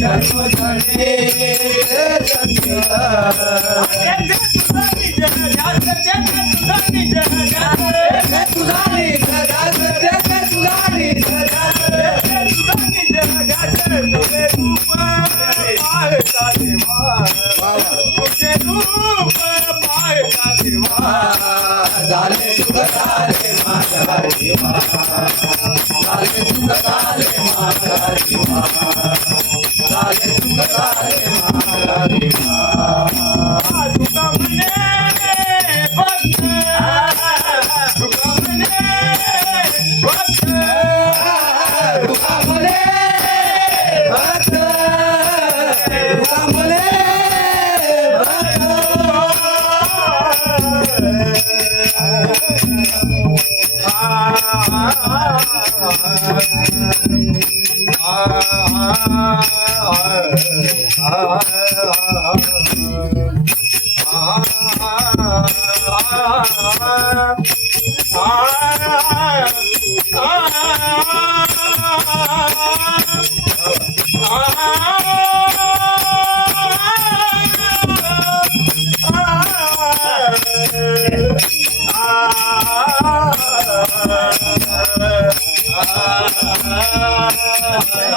जन्म धने दाले सुख दाले माता जीवा दाले सुख दाले माता जीवा Radhe Radhe Radhe Hey!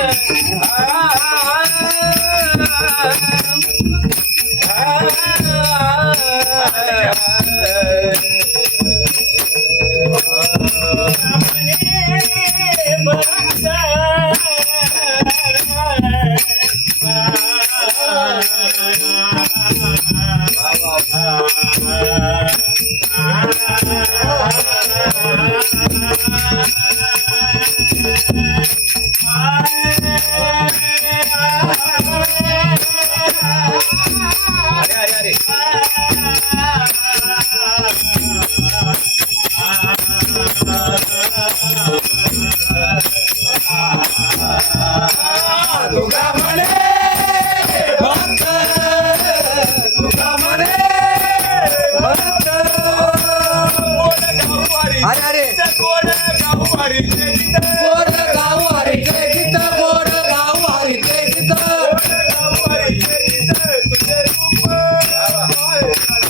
Yeah. All right.